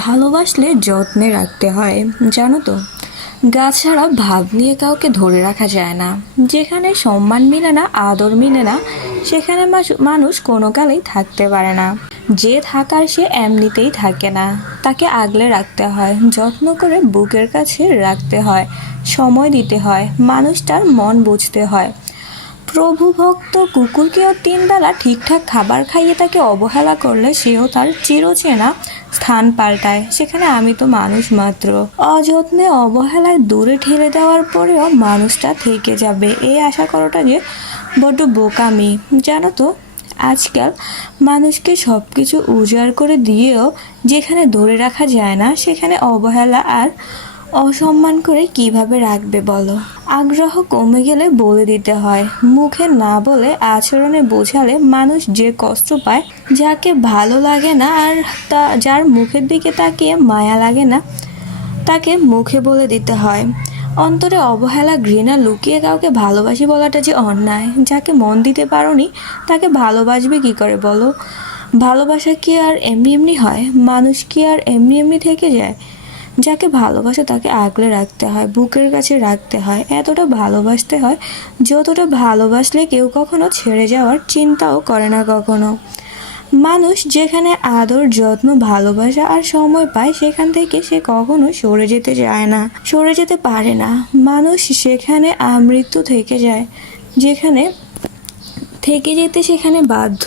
ভালোবাসলে যত্নে রাখতে হয়, জানো তো। গাছ ছাড়া ভাব নিয়ে কাউকে ধরে রাখা যায় না। যেখানে সম্মান মিলে না, আদর মিলে না, সেখানে মানুষ কোনো কালেই থাকতে পারে না। যে থাকার সে এমনিতেই থাকে না, তাকে আগলে রাখতে হয়, যত্ন করে বুকের কাছে রাখতে হয়, সময় দিতে হয়, মানুষটার মন বুঝতে হয়। প্রভুভক্ত কুকুরকেও 3 বেলা ঠিকঠাক খাবার খাইয়ে তাকে অবহেলা করলে সেও তার চিরচেনা স্থান পাল্টায়। সেখানে আমি তো মানুষ মাত্র। অযত্নে অবহেলায় দূরে ঠেলে দেওয়ার পরেও মানুষটা থেকে যাবে, এই আশা করাটা যে বড্ড বোকামি, জানো তো। আজকাল মানুষকে সব কিছু উজাড় করে দিয়েও যেখানে ধরে রাখা যায় না, সেখানে অবহেলা আর অসম্মান করে কিভাবে রাখবে বলো। আগ্রহ কমে গেলে বলে দিতে হয়, মুখে না বলে আচরণে বোঝালে মানুষ যে কষ্ট পায়, যাকে ভালো লাগে না আর যার মুখের দিকে তাকিয়ে মায়া লাগে না, তাকে মুখে বলে দিতে হয়। অন্তরে অবহেলা ঘৃণা লুকিয়ে কাউকে ভালোবাসি বলাটা যে অন্যায়। যাকে মন দিতে পারোনি তাকে ভালোবাসবে কি করে বলো। ভালোবাসা কি আর এমনি এমনি হয়? মানুষ কি আর এমনি এমনি থেকে যায়? যাকে ভালোবাসে তাকে আগলে রাখতে হয়, বুকের কাছে রাখতে হয়, এতটা ভালোবাসতে হয় যতটা ভালোবাসলে কেউ কখনো ছেড়ে যাওয়ার চিন্তাও করে না কখনো। মানুষ যেখানে আদর, যত্ন, ভালোবাসা আর সময় পায়, সেখান থেকে সে কখনো সরে যেতে চায় না, সরে যেতে পারে না। মানুষ সেখানে আমৃত্যু থেকে যায়, যেখানে থেকে যেতে সেখানে বাধ্য।